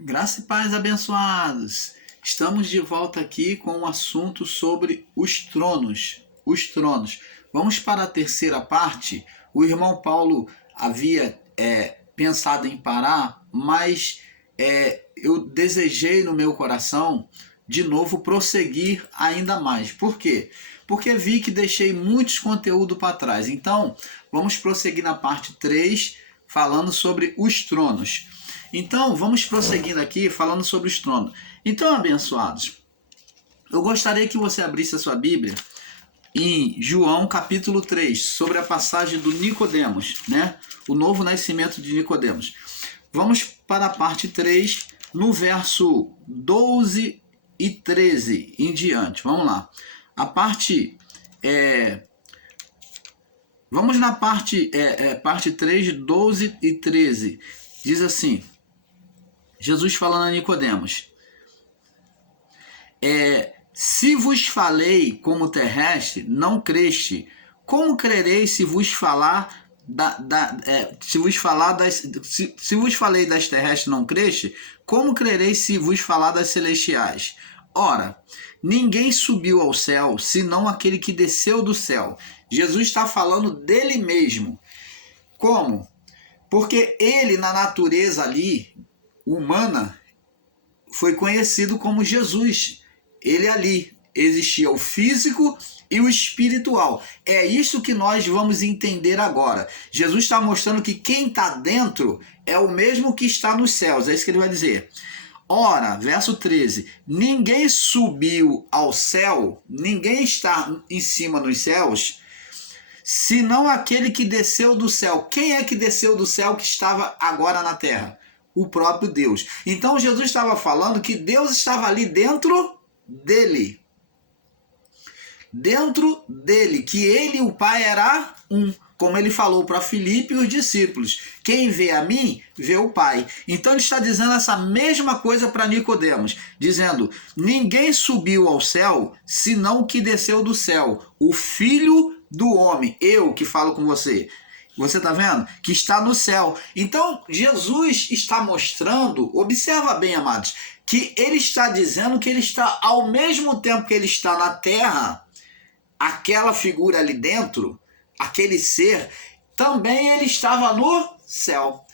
Graça e paz, abençoados. Estamos de volta aqui com um assunto sobre os tronos. Os tronos. Vamos para a terceira parte. O irmão Paulo havia pensado em parar, mas eu desejei no meu coração de novo prosseguir ainda mais. Por quê? Porque vi que deixei muitos conteúdo para trás. Então, vamos prosseguir na parte 3, falando sobre os tronos. Então, vamos prosseguindo aqui, falando sobre os tronos. Então, abençoados, eu gostaria que você abrisse a sua Bíblia em João capítulo 3, sobre a passagem do Nicodemos, né? O novo nascimento de Nicodemos. Vamos para a parte 3, no verso 12 e 13 em diante. Vamos lá. A parte... Vamos na parte 3, 12 e 13. Diz assim... Jesus falando a Nicodemos: se vos falei como terrestre, não creste, como crereis se vos falar se vos falei das terrestres, não creste, como crereis se vos falar das celestiais? Ora, ninguém subiu ao céu, senão aquele que desceu do céu. Jesus está falando dele mesmo. Como? Porque ele, na natureza ali humana, foi conhecido como Jesus. Ele ali existia o físico e o espiritual. É isso que nós vamos entender agora. Jesus está mostrando que quem está dentro é o mesmo que está nos céus. É isso que ele vai dizer. Ora, verso 13, ninguém subiu ao céu, ninguém está em cima dos céus, senão aquele que desceu do céu. Quem é que desceu do céu que estava agora na terra? O próprio Deus. Então Jesus estava falando que Deus estava ali dentro dele. Dentro dele, que ele e o Pai era um. Como ele falou para Filipe e os discípulos: quem vê a mim, vê o Pai. Então ele está dizendo essa mesma coisa para Nicodemos, dizendo: ninguém subiu ao céu, senão o que desceu do céu, o Filho do Homem. Eu que falo com você. Você está vendo? Que está no céu. Então, Jesus está mostrando, observa bem, amados, que ele está dizendo que ele está, ao mesmo tempo que ele está na terra, aquela figura ali dentro, aquele ser, também ele estava no céu.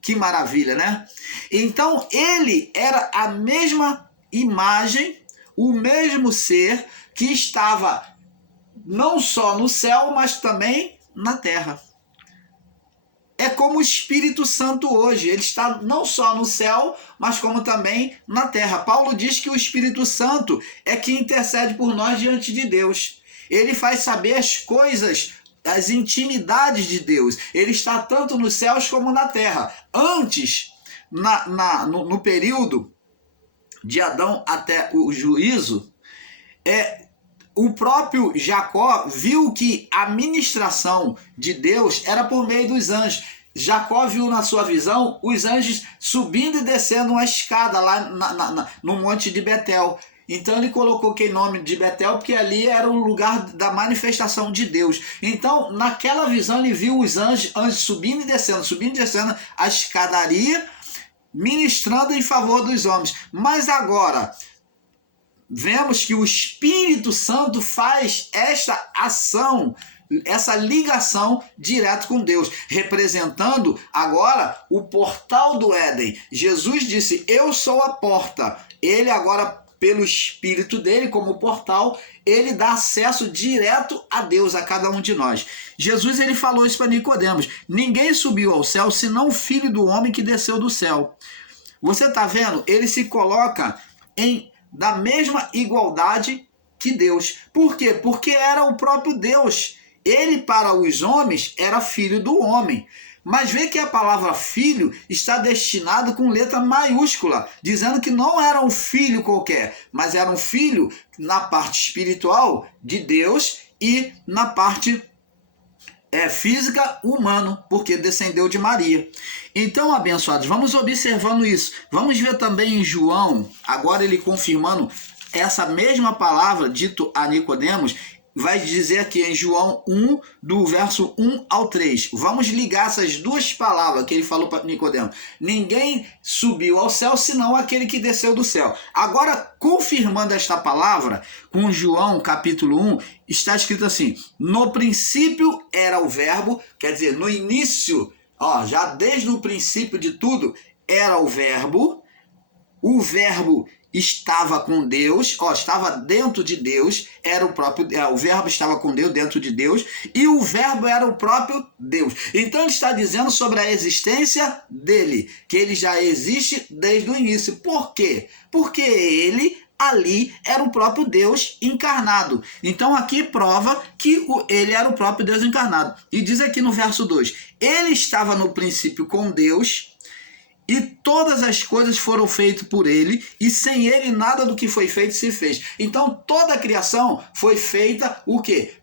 Que maravilha, né? Então, ele era a mesma imagem, o mesmo ser que estava não só no céu, mas também na terra. É como o Espírito Santo hoje, ele está não só no céu, mas como também na terra. Paulo diz que o Espírito Santo é que intercede por nós diante de Deus. Ele faz saber as coisas, as intimidades de Deus. Ele está tanto nos céus como na terra. Antes, no período de Adão até o juízo, o próprio Jacó viu que a ministração de Deus era por meio dos anjos. Jacó viu na sua visão os anjos subindo e descendo uma escada lá no monte de Betel. Então ele colocou aquele nome de Betel porque ali era o lugar da manifestação de Deus. Então naquela visão ele viu os anjos subindo e descendo a escadaria, ministrando em favor dos homens. Mas agora vemos que o Espírito Santo faz esta ação, essa ligação direto com Deus, representando agora o portal do Éden. Jesus disse: eu sou a porta. Ele agora, pelo Espírito dele, como portal, ele dá acesso direto a Deus, a cada um de nós. Jesus, ele falou isso para Nicodemos: ninguém subiu ao céu, senão o Filho do Homem que desceu do céu. Você está vendo? Ele se coloca da mesma igualdade que Deus. Por quê? Porque era o próprio Deus. Ele, para os homens, era filho do homem. Mas vê que a palavra filho está destinado com letra maiúscula, dizendo que não era um filho qualquer, mas era um filho na parte espiritual de Deus e na parte física, humano, porque descendeu de Maria. Então, abençoados, vamos observando isso. Vamos ver também em João, agora ele confirmando essa mesma palavra dito a Nicodemos, vai dizer aqui em João 1, do verso 1 ao 3. Vamos ligar essas duas palavras que ele falou para Nicodemo. Ninguém subiu ao céu, senão aquele que desceu do céu. Agora, confirmando esta palavra, com João capítulo 1, está escrito assim: no princípio era o verbo, quer dizer, no início, já desde o princípio de tudo, era o verbo estava com Deus, estava dentro de Deus, era o próprio, o verbo estava com Deus, dentro de Deus, e o verbo era o próprio Deus. Então ele está dizendo sobre a existência dele, que ele já existe desde o início. Por quê? Porque ele ali era o próprio Deus encarnado. Então aqui prova que ele era o próprio Deus encarnado. E diz aqui no verso 2, ele estava no princípio com Deus, e todas as coisas foram feitas por ele, e sem ele nada do que foi feito se fez. Então toda a criação foi feita o quê?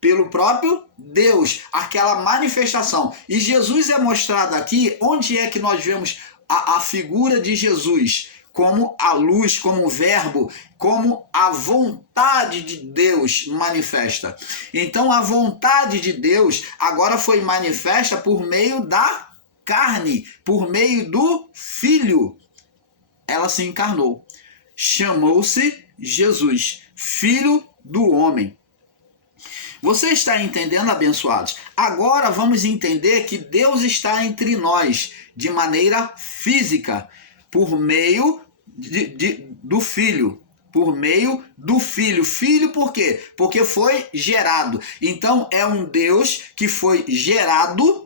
Pelo próprio Deus, aquela manifestação. E Jesus é mostrado aqui, onde é que nós vemos a figura de Jesus? Como a luz, como o verbo, como a vontade de Deus manifesta. Então a vontade de Deus agora foi manifesta por meio da carne, por meio do Filho. Ela se encarnou. Chamou-se Jesus, Filho do homem. Você está entendendo, abençoados? Agora vamos entender que Deus está entre nós de maneira física, por meio do Filho. Por meio do Filho. Filho por quê? Porque foi gerado. Então é um Deus que foi gerado,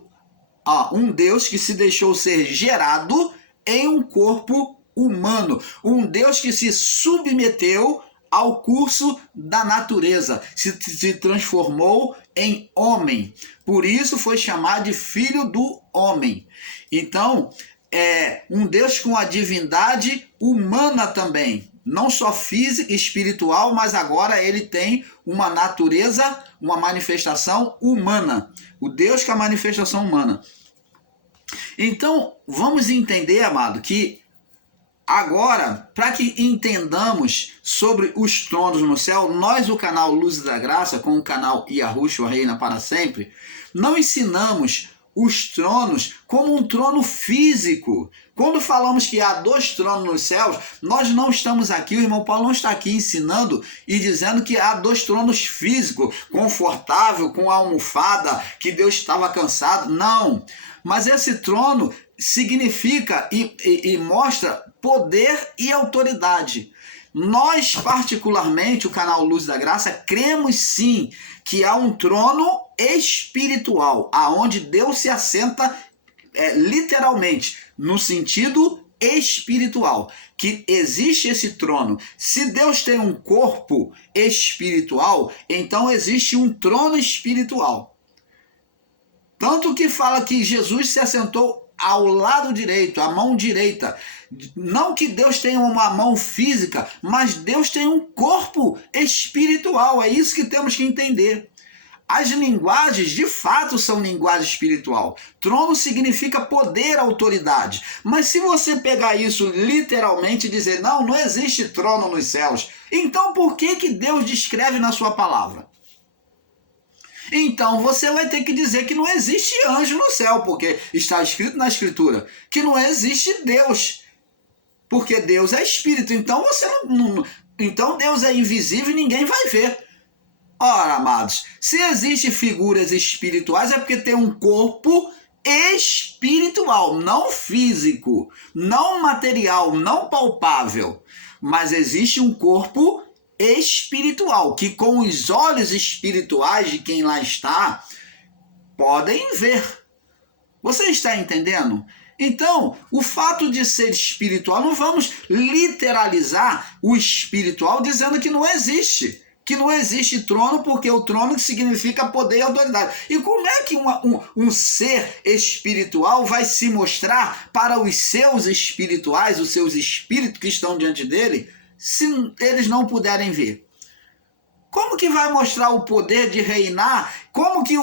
um Deus que se deixou ser gerado em um corpo humano. Um Deus que se submeteu ao curso da natureza, se transformou em homem. Por isso foi chamado de Filho do homem. Então, é um Deus com a divindade humana também. Não só física e espiritual, mas agora ele tem uma natureza, uma manifestação humana. O Deus com a manifestação humana. Então, vamos entender, amado, que agora, para que entendamos sobre os tronos no céu, nós, o canal Luz da Graça, com o canal Yahushua Reina para Sempre, não ensinamos os tronos como um trono físico. Quando falamos que há 2 tronos nos céus, nós não estamos aqui, o irmão Paulo não está aqui ensinando e dizendo que há 2 tronos físicos, confortável, com almofada, que Deus estava cansado. Não. Mas esse trono significa e mostra poder e autoridade. Nós, particularmente, o canal Luz da Graça, cremos sim que há um trono espiritual, aonde Deus se assenta literalmente, no sentido espiritual, que existe esse trono. Se Deus tem um corpo espiritual, então existe um trono espiritual. Tanto que fala que Jesus se assentou ao lado direito, a mão direita. Não que Deus tenha uma mão física, mas Deus tem um corpo espiritual. É isso que temos que entender. As linguagens, de fato, são linguagem espiritual. Trono significa poder, autoridade. Mas se você pegar isso literalmente e dizer, não existe trono nos céus, então por que Deus descreve na sua palavra? Então você vai ter que dizer que não existe anjo no céu, porque está escrito na Escritura que não existe Deus, porque Deus é espírito. Então então Deus é invisível e ninguém vai ver. Ora, amados, se existem figuras espirituais é porque tem um corpo espiritual, não físico, não material, não palpável, mas existe um corpo espiritual, que com os olhos espirituais de quem lá está, podem ver. Você está entendendo? Então, o fato de ser espiritual, não vamos literalizar o espiritual dizendo que não existe. Que não existe trono, porque o trono significa poder e autoridade. E como é que um ser espiritual vai se mostrar para os seus espirituais, os seus espíritos que estão diante dele, se eles não puderem ver? Como que vai mostrar o poder de reinar? Como que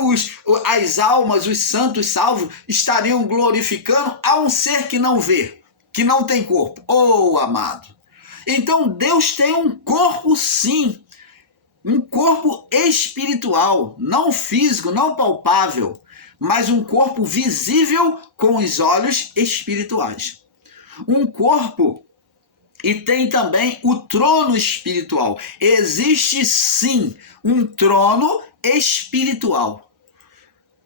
as almas, os santos salvos, estariam glorificando a um ser que não vê, que não tem corpo? Oh, amado! Então Deus tem um corpo sim. um corpo espiritual, não físico, não palpável, mas um corpo visível com os olhos espirituais. Um corpo, e tem também o trono espiritual. Existe sim um trono espiritual,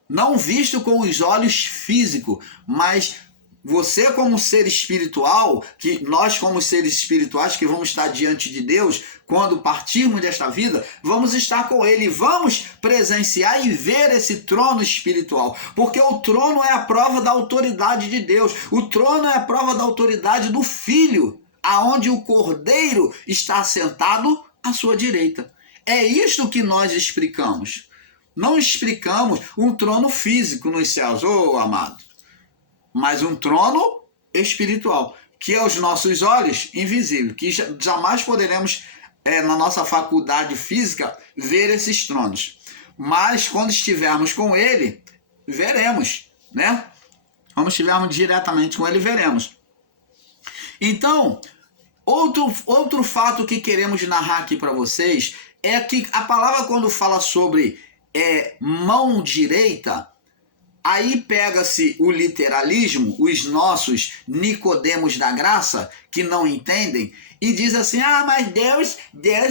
não visto com os olhos físicos, mas você como ser espiritual, que nós como seres espirituais que vamos estar diante de Deus, quando partirmos desta vida, vamos estar com Ele, vamos presenciar e ver esse trono espiritual, porque o trono é a prova da autoridade de Deus, o trono é a prova da autoridade do Filho, aonde o Cordeiro está sentado à sua direita. É isto que nós explicamos. Não explicamos um trono físico nos céus, amado, mas um trono espiritual, que aos nossos olhos invisível, que jamais poderemos, na nossa faculdade física, ver esses tronos. Mas quando estivermos com Ele, veremos, né? Quando estivermos diretamente com Ele, veremos. Então, outro fato que queremos narrar aqui para vocês é que a palavra, quando fala sobre mão direita, aí pega-se o literalismo, os nossos Nicodemos da graça, que não entendem, e diz assim, mas Deus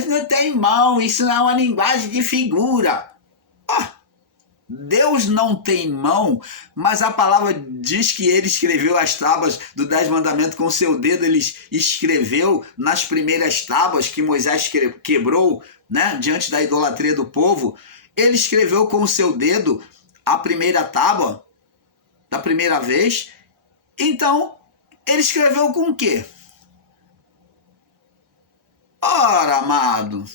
não tem mão, isso não é uma linguagem de figura. Deus não tem mão, mas a palavra diz que ele escreveu as tábuas do 10 mandamentos com o seu dedo, ele escreveu nas primeiras tábuas que Moisés quebrou, né, diante da idolatria do povo, ele escreveu com o seu dedo a primeira tábua, da primeira vez. Então, ele escreveu com o quê? Ora, amado,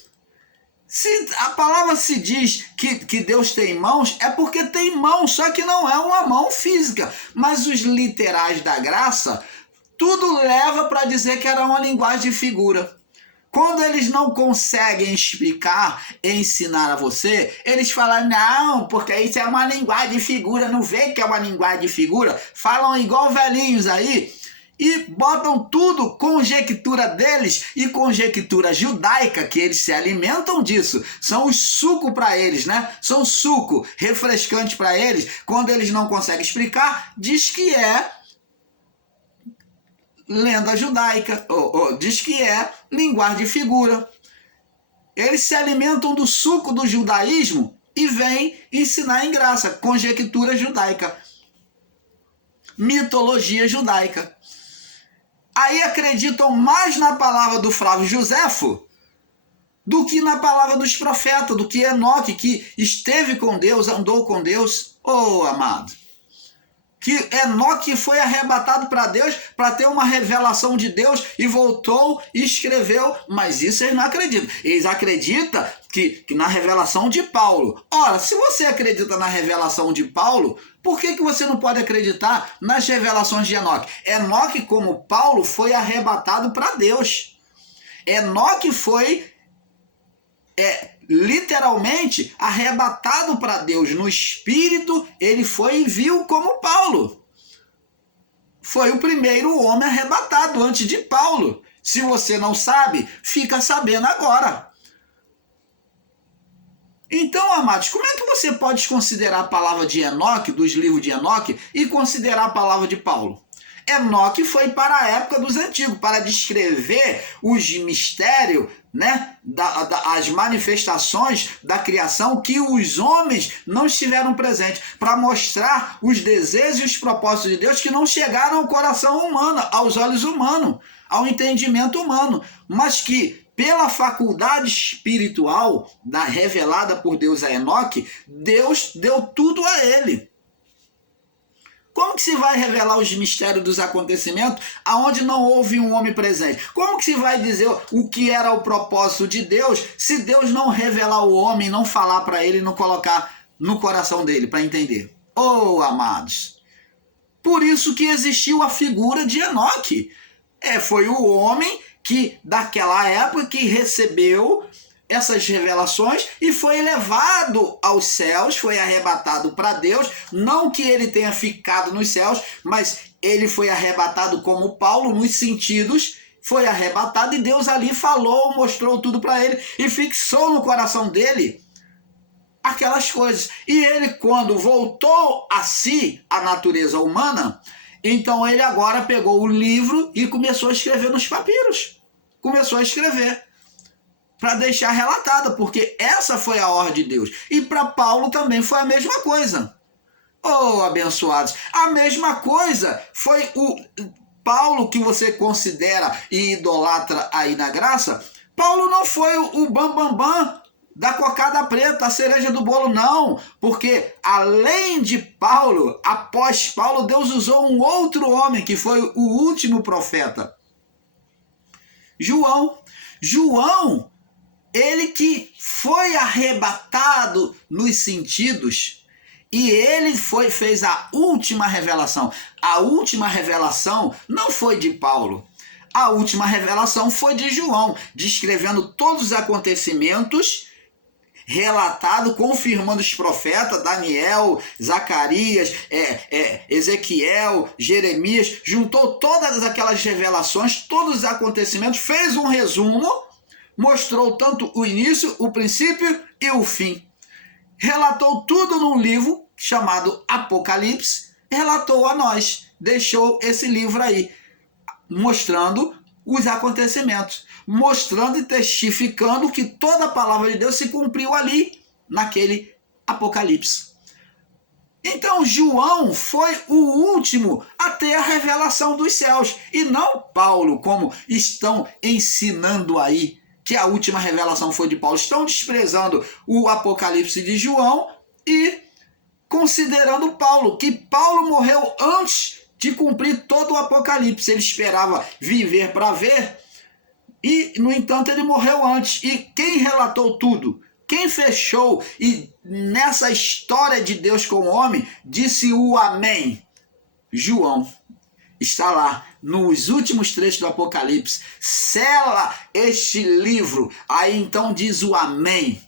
se a palavra se diz que Deus tem mãos, é porque tem mão, só que não é uma mão física. Mas os literais da graça, tudo leva para dizer que era uma linguagem de figura. Quando eles não conseguem explicar, ensinar a você, eles falam, não, porque isso é uma linguagem de figura, não vê que é uma linguagem de figura? Falam igual velhinhos aí e botam tudo, conjectura deles e conjectura judaica, que eles se alimentam disso. São os sucos para eles, né? São suco refrescante para eles. Quando eles não conseguem explicar, diz que é lenda judaica, diz que é linguagem de figura. Eles se alimentam do suco do judaísmo e vêm ensinar em graça, conjectura judaica, mitologia judaica. Aí acreditam mais na palavra do Flávio Joséfo do que na palavra dos profetas, do que Enoque, que esteve com Deus, andou com Deus. Amado, que Enoque foi arrebatado para Deus para ter uma revelação de Deus e voltou e escreveu, mas isso eles não acreditam. Eles acreditam que na revelação de Paulo. Ora, se você acredita na revelação de Paulo, por que você não pode acreditar nas revelações de Enoque? Enoque, como Paulo, foi arrebatado para Deus. Enoque foi literalmente arrebatado para Deus no espírito, ele foi e viu como Paulo. Foi o primeiro homem arrebatado antes de Paulo. Se você não sabe, fica sabendo agora. Então, amados, como é que você pode considerar a palavra de Enoque, dos livros de Enoque, e considerar a palavra de Paulo? Enoque foi para a época dos antigos, para descrever os mistérios, né, as manifestações da criação que os homens não estiveram presentes, para mostrar os desejos e os propósitos de Deus que não chegaram ao coração humano, aos olhos humanos, ao entendimento humano, mas que pela faculdade espiritual revelada por Deus a Enoque, Deus deu tudo a ele. Como que se vai revelar os mistérios dos acontecimentos aonde não houve um homem presente? Como que se vai dizer o que era o propósito de Deus se Deus não revelar o homem, não falar para ele, não colocar no coração dele para entender? Amados, por isso que existiu a figura de Enoque. Foi o homem que daquela época que recebeu essas revelações e foi levado aos céus, foi arrebatado para Deus, não que ele tenha ficado nos céus, mas ele foi arrebatado como Paulo nos sentidos foi arrebatado e Deus ali falou, mostrou tudo para ele e fixou no coração dele aquelas coisas. E ele, quando voltou a si, a natureza humana, então ele agora pegou o livro e começou a escrever nos papiros. Começou a escrever para deixar relatada, porque essa foi a ordem de Deus. E para Paulo também foi a mesma coisa. Oh, abençoados! A mesma coisa foi o Paulo, que você considera e idolatra aí na graça. Paulo não foi o bambambam da cocada preta, a cereja do bolo, não. Porque além de Paulo, após Paulo, Deus usou um outro homem, que foi o último profeta. João. João, ele que foi arrebatado nos sentidos, e ele fez a última revelação. A última revelação não foi de Paulo. A última revelação foi de João, descrevendo todos os acontecimentos, relatado, confirmando os profetas, Daniel, Zacarias, Ezequiel, Jeremias, juntou todas aquelas revelações, todos os acontecimentos, fez um resumo, mostrou tanto o início, o princípio e o fim. Relatou tudo num livro chamado Apocalipse, relatou a nós, deixou esse livro aí, mostrando os acontecimentos, mostrando e testificando que toda a palavra de Deus se cumpriu ali, naquele Apocalipse. Então João foi o último a ter a revelação dos céus, e não Paulo, como estão ensinando aí, que a última revelação foi de Paulo. Estão desprezando o Apocalipse de João e considerando Paulo, que Paulo morreu antes de cumprir todo o Apocalipse. Ele esperava viver para ver e, no entanto, ele morreu antes. E quem relatou tudo? Quem fechou e nessa história de Deus com o homem disse o amém? João. Está lá nos últimos trechos do Apocalipse. Sela este livro. Aí então diz o amém.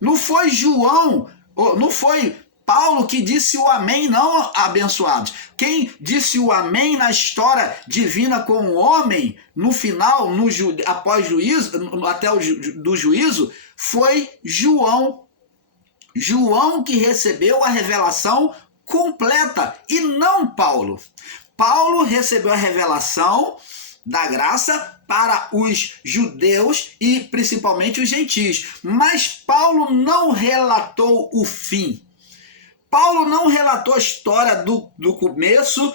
Não foi João, não foi Paulo que disse o amém, não, abençoados. Quem disse o amém na história divina com o homem, no final, após juízo, até do juízo, foi João. João que recebeu a revelação completa e não Paulo. Paulo recebeu a revelação da graça para os judeus e principalmente os gentios. Mas Paulo não relatou o fim. Paulo não relatou a história do começo,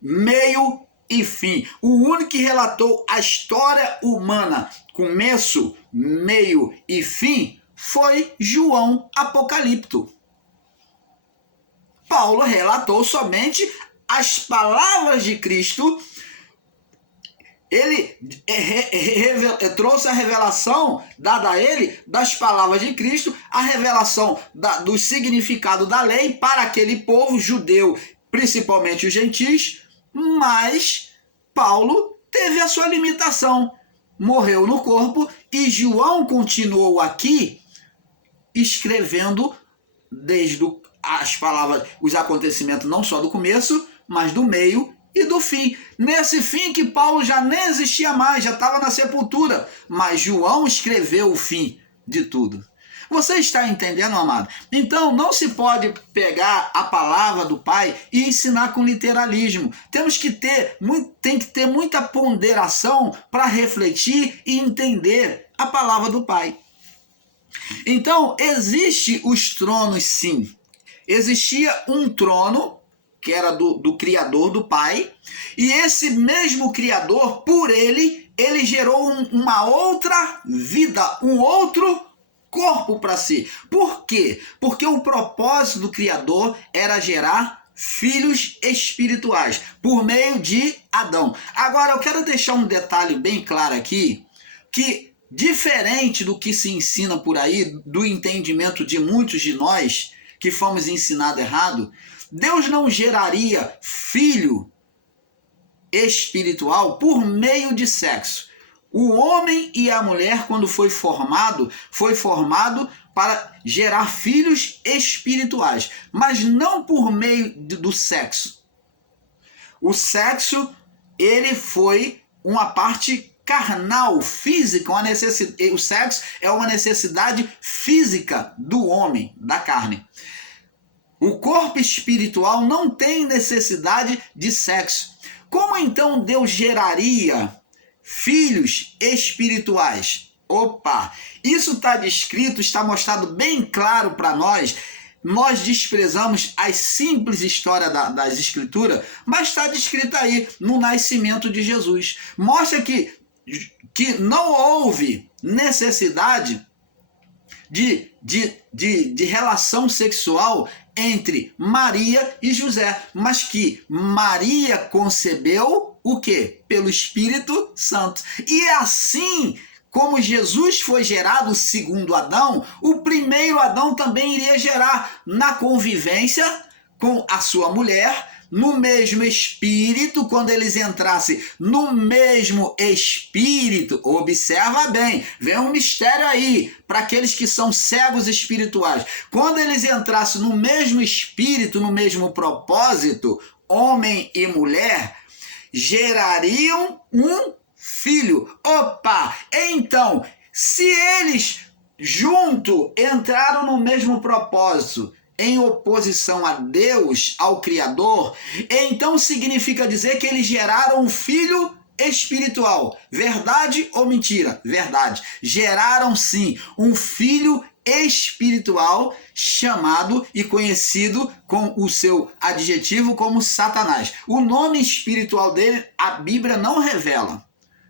meio e fim. O único que relatou a história humana, começo, meio e fim, foi João Apocalipto. Paulo relatou somente as palavras de Cristo. Ele trouxe a revelação dada a ele das palavras de Cristo, a revelação do significado da lei para aquele povo judeu, principalmente os gentios, mas Paulo teve a sua limitação, morreu no corpo, e João continuou aqui escrevendo desde as palavras, os acontecimentos não só do começo, mas do meio e do fim. Nesse fim que Paulo já nem existia mais, já estava na sepultura, mas João escreveu o fim de tudo. Você está entendendo, amado? Então não se pode pegar a palavra do Pai e ensinar com literalismo. Tem que ter muita ponderação para refletir e entender a palavra do Pai. Então existem os tronos, sim. Existia um trono que era do Criador, do Pai, e esse mesmo Criador, por ele gerou uma outra vida, um outro corpo para si. Por quê? Porque o propósito do Criador era gerar filhos espirituais, por meio de Adão. Agora, eu quero deixar um detalhe bem claro aqui, que diferente do que se ensina por aí, do entendimento de muitos de nós, que fomos ensinados errado, Deus não geraria filho espiritual por meio de sexo. O homem e a mulher, quando foi formado para gerar filhos espirituais, mas não por meio do sexo. O sexo, ele foi uma parte carnal, física, o sexo é uma necessidade física do homem, da carne. O corpo espiritual não tem necessidade de sexo. Como então Deus geraria filhos espirituais? Opa, isso está descrito, está mostrado bem claro para nós. Nós desprezamos as simples histórias das Escrituras, mas está descrito aí no nascimento de Jesus. Mostra que não houve necessidade de relação sexual entre Maria e José, mas que Maria concebeu o quê? Pelo Espírito Santo. E é assim como Jesus foi gerado segundo Adão, o primeiro Adão também iria gerar na convivência com a sua mulher, no mesmo espírito, quando eles entrassem no mesmo espírito. Observa bem, vem um mistério aí para aqueles que são cegos espirituais. Quando eles entrassem no mesmo espírito, no mesmo propósito, homem e mulher, gerariam um filho. Opa! Então, se eles junto entraram no mesmo propósito, em oposição a Deus, ao Criador, então significa dizer que eles geraram um filho espiritual. Verdade ou mentira? Verdade. Geraram sim um filho espiritual chamado e conhecido com o seu adjetivo como Satanás. O nome espiritual dele, a Bíblia não revela.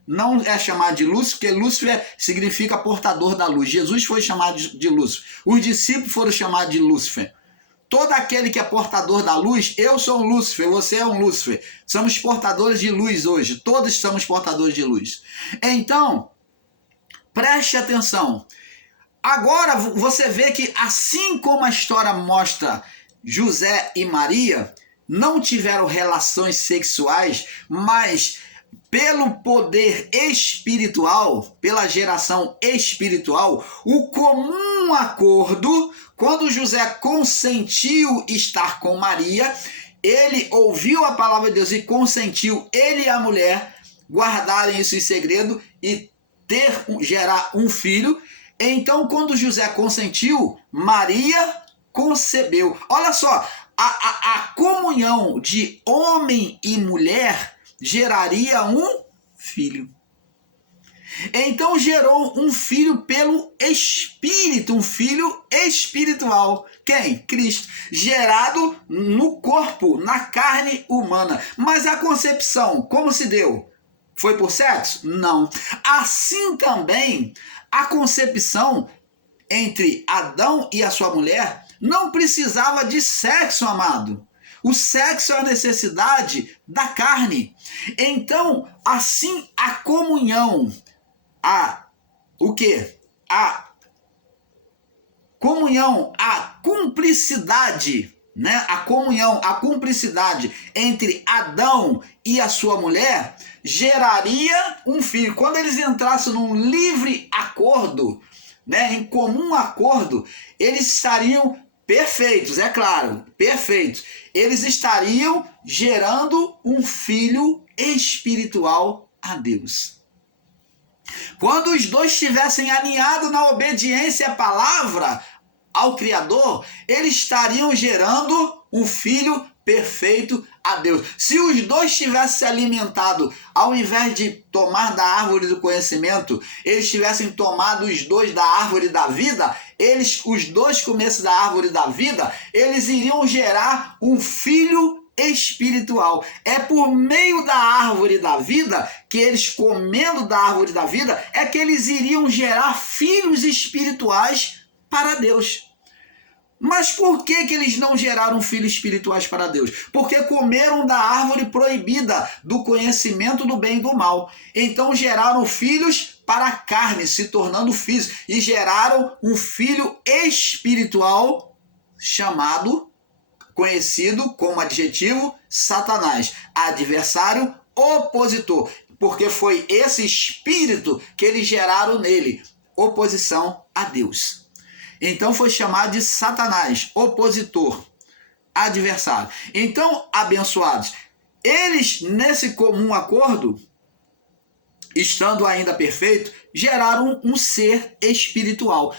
Não é chamado de Lúcifer, porque Lúcifer significa portador da luz. Jesus foi chamado de Lúcifer. Os discípulos foram chamados de Lúcifer. Todo aquele que é portador da luz, eu sou um Lúcifer, você é um Lúcifer. Somos portadores de luz hoje. Todos somos portadores de luz. Então, preste atenção. Agora você vê que assim como a história mostra José e Maria, não tiveram relações sexuais, mas pelo poder espiritual, pela geração espiritual, o comum acordo, quando José consentiu estar com Maria, ele ouviu a palavra de Deus e consentiu, ele e a mulher, guardarem isso em segredo e gerar um filho. Então, quando José consentiu, Maria concebeu. Olha só, a comunhão de homem e mulher geraria um filho. Então gerou um filho pelo Espírito, um filho espiritual. Quem? Cristo. Gerado no corpo, na carne humana. Mas a concepção, como se deu? Foi por sexo? Não. Assim também, a concepção entre Adão e a sua mulher não precisava de sexo, amado. O sexo é a necessidade da carne. Então, assim, a comunhão, o quê? A comunhão, a cumplicidade, né? A comunhão, a cumplicidade entre Adão e a sua mulher geraria um filho. Quando eles entrassem num livre acordo, né, em comum acordo, eles estariam perfeitos, é claro, perfeitos. Eles estariam gerando um filho espiritual a Deus. Quando os dois estivessem alinhados na obediência à palavra, ao Criador, eles estariam gerando um filho perfeito a Deus. Se os dois tivessem se alimentado, ao invés de tomar da árvore do conhecimento, eles tivessem tomado os dois da árvore da vida, os dois comessem da árvore da vida, eles iriam gerar um filho espiritual. É por meio da árvore da vida, que eles comendo da árvore da vida, é que eles iriam gerar filhos espirituais para Deus. Mas por que eles não geraram filhos espirituais para Deus? Porque comeram da árvore proibida do conhecimento do bem e do mal. Então geraram filhos para a carne, se tornando físicos, e geraram um filho espiritual conhecido como adjetivo Satanás, adversário, opositor, porque foi esse espírito que eles geraram nele, oposição a Deus. Então foi chamado de Satanás, opositor, adversário. Então, abençoados, eles nesse comum acordo estando ainda perfeito, geraram um ser espiritual.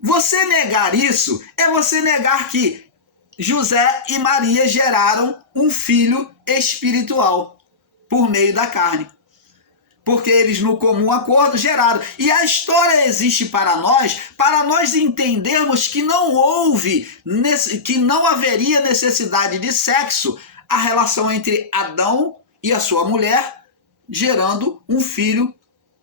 Você negar isso é você negar que José e Maria geraram um filho espiritual por meio da carne. Porque eles, no comum acordo, geraram. E a história existe para nós entendermos que que não haveria necessidade de sexo, a relação entre Adão e a sua mulher, gerando um filho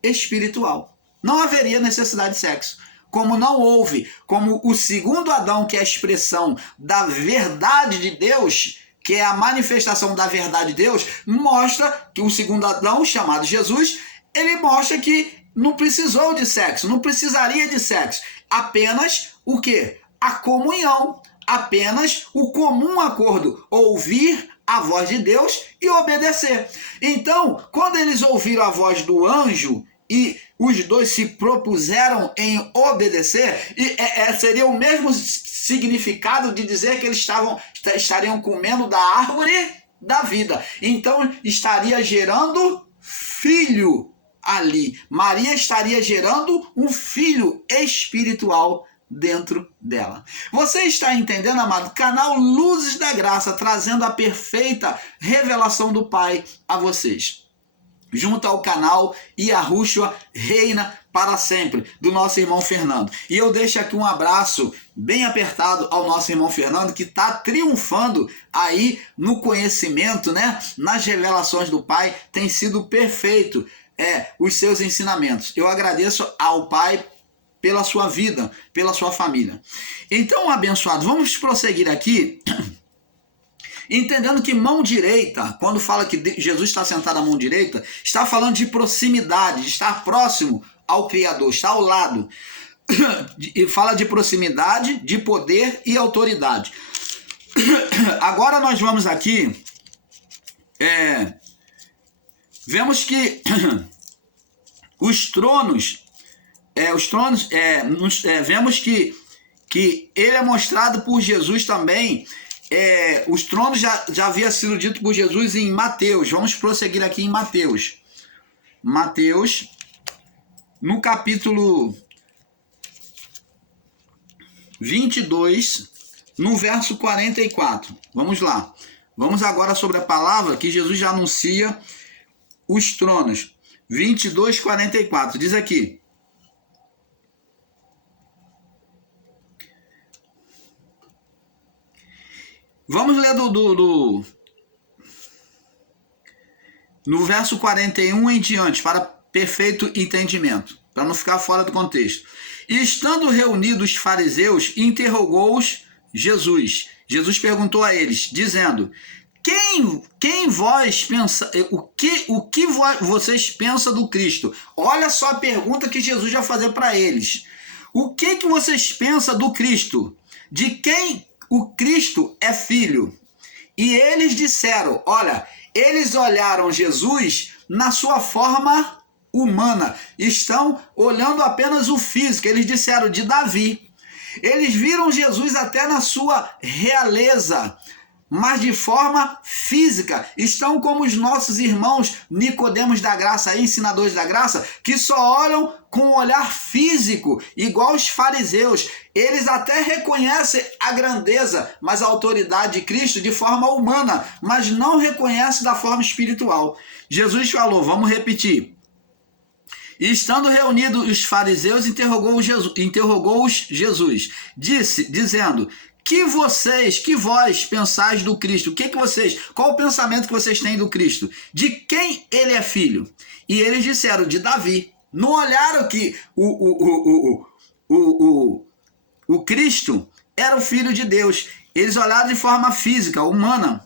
espiritual. Não haveria necessidade de sexo. Como não houve, como o segundo Adão, que é a expressão da verdade de Deus, que é a manifestação da verdade de Deus, mostra que o segundo Adão, chamado Jesus, ele mostra que não precisou de sexo, não precisaria de sexo. Apenas o quê? A comunhão, apenas o comum acordo, ouvir a voz de Deus e obedecer. Então, quando eles ouviram a voz do anjo e os dois se propuseram em obedecer, seria o mesmo significado de dizer que eles estariam comendo da árvore da vida. Então estaria gerando filho ali. Maria estaria gerando um filho espiritual dentro dela. Você está entendendo, amado? Canal Luzes da Graça, trazendo a perfeita revelação do Pai a vocês. Junto ao canal Yahushua Reina para Sempre, do nosso irmão Fernando. E eu deixo aqui um abraço bem apertado ao nosso irmão Fernando, que está triunfando aí no conhecimento, né? Nas revelações do Pai. Tem sido perfeito os seus ensinamentos. Eu agradeço ao Pai pela sua vida, pela sua família. Então, abençoados, vamos prosseguir aqui. Entendendo que mão direita, quando fala que Jesus está sentado à mão direita, está falando de proximidade, de estar próximo ao Criador, está ao lado. E fala de proximidade, de poder e autoridade. Agora nós vamos aqui, vemos que vemos que ele é mostrado por Jesus também. Os tronos já havia sido dito por Jesus em Mateus. Vamos prosseguir aqui em Mateus. Mateus, no capítulo 22, no verso 44. Vamos lá. Vamos agora sobre a palavra que Jesus já anuncia os tronos. 22, 44. Diz aqui. Vamos ler no verso 41 em diante, para perfeito entendimento, para não ficar fora do contexto. E estando reunidos os fariseus, interrogou-os Jesus. Jesus perguntou a eles, dizendo: Quem vós pensa, o que vocês pensam do Cristo? Olha só a pergunta que Jesus vai fazer para eles. O que vocês pensam do Cristo? De quem o Cristo é filho? E eles disseram, olha, eles olharam Jesus na sua forma humana, estão olhando apenas o físico, eles disseram de Davi. Eles viram Jesus até na sua realeza, mas de forma física. Estão como os nossos irmãos Nicodemos da Graça, ensinadores da graça, que só olham com um olhar físico, igual os fariseus. Eles até reconhecem a grandeza, mas a autoridade de Cristo de forma humana, mas não reconhecem da forma espiritual. Jesus falou, vamos repetir. E estando reunidos os fariseus, interrogou-os Jesus, dizendo: que vós pensais do Cristo? Qual o pensamento que vocês têm do Cristo? De quem ele é filho? E eles disseram, de Davi. Não olharam que o Cristo era o Filho de Deus. Eles olharam de forma física, humana.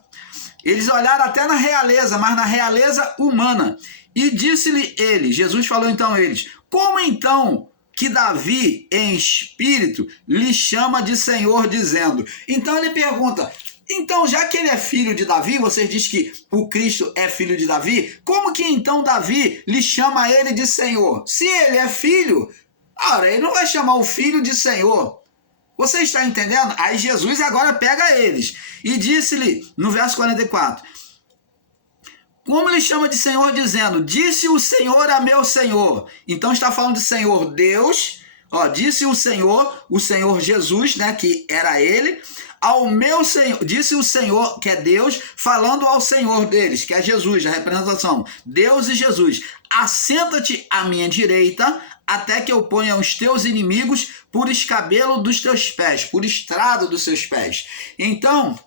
Eles olharam até na realeza, mas na realeza humana. E disse-lhe ele, Jesus falou então a eles, como então que Davi, em espírito, lhe chama de Senhor, dizendo... Então ele pergunta, então já que ele é filho de Davi, vocês dizem que o Cristo é filho de Davi, como que então Davi lhe chama ele de Senhor? Se ele é filho, ora, ele não vai chamar o filho de Senhor. Você está entendendo? Aí Jesus agora pega eles e disse-lhe, no verso 44, Como ele chama de Senhor? Dizendo, disse o Senhor a meu Senhor. Então está falando de Senhor Deus, ó, disse o Senhor Jesus, né, que era ele, ao meu Senhor, disse o Senhor, que é Deus, falando ao Senhor deles, que é Jesus, a representação, Deus e Jesus, assenta-te à minha direita, até que eu ponha os teus inimigos por escabelo dos teus pés, por estrado dos seus pés. Então,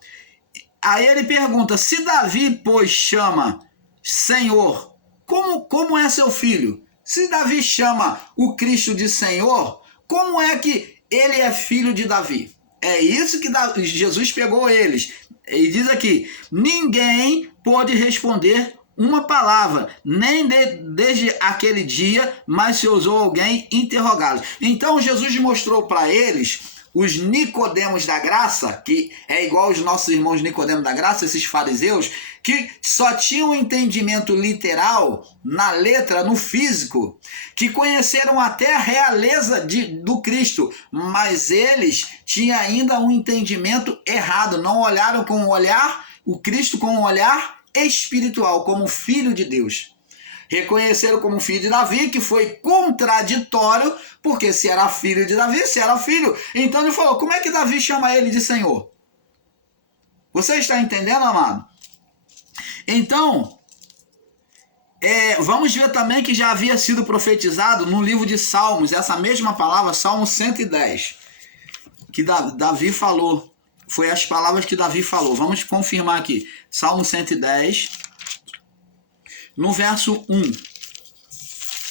aí ele pergunta, se Davi, pois, chama Senhor, como é seu filho? Se Davi chama o Cristo de Senhor, como é que ele é filho de Davi? É isso que Jesus pegou eles. E diz aqui, ninguém pôde responder uma palavra, nem desde aquele dia, mas se ousou alguém interrogá-los. Então Jesus mostrou para eles, os Nicodemos da graça, que é igual aos nossos irmãos Nicodemos da graça, esses fariseus, que só tinham entendimento literal, na letra, no físico, que conheceram até a realeza do Cristo, mas eles tinham ainda um entendimento errado, não olharam com o olhar, o Cristo com um olhar espiritual, como filho de Deus. Reconheceram como filho de Davi, que foi contraditório, porque se era filho de Davi, se era filho. Então ele falou, como é que Davi chama ele de Senhor? Você está entendendo, amado? Então, vamos ver também que já havia sido profetizado no livro de Salmos, essa mesma palavra, Salmo 110, que Davi falou. Foi as palavras que Davi falou. Vamos confirmar aqui. Salmo 110, no verso 1.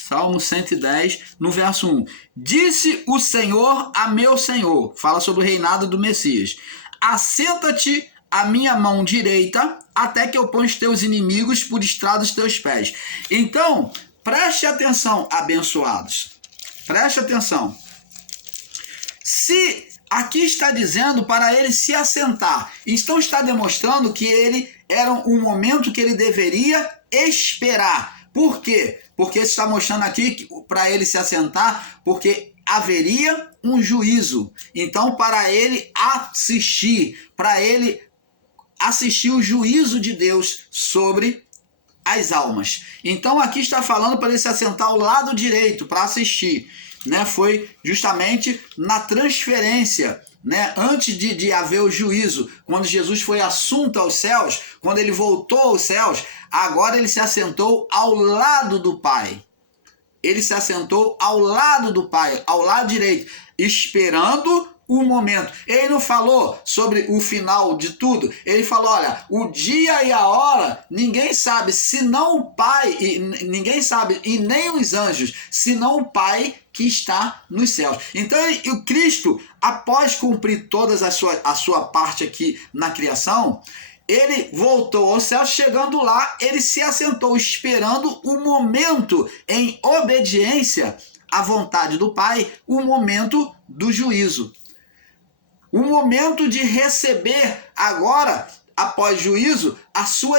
Salmo 110, no verso 1. Disse o Senhor a meu Senhor. Fala sobre o reinado do Messias. Assenta-te à minha mão direita, até que eu ponha os teus inimigos por estrado dos teus pés. Então, preste atenção, abençoados. Preste atenção. Se aqui está dizendo para ele se assentar, então está demonstrando que ele era um momento que ele deveria esperar. Por quê? Porque está mostrando aqui para ele se assentar, porque haveria um juízo. Então, para ele assistir o juízo de Deus sobre as almas. Então, aqui está falando para ele se assentar ao lado direito, para assistir. Né? Foi justamente na transferência, né? Antes de haver o juízo, quando Jesus foi assunto aos céus, quando ele voltou aos céus, agora ele se assentou ao lado do Pai. Ele se assentou ao lado do Pai, ao lado direito, esperando o momento. Ele não falou sobre o final de tudo. Ele falou, olha, o dia e a hora, ninguém sabe, senão o Pai, e ninguém sabe, e nem os anjos, senão o Pai que está nos céus. Então, o Cristo, após cumprir toda a sua parte aqui na criação, ele voltou ao céu, chegando lá, ele se assentou, esperando o momento, em obediência à vontade do Pai, o momento do juízo. O momento de receber agora, após juízo, a sua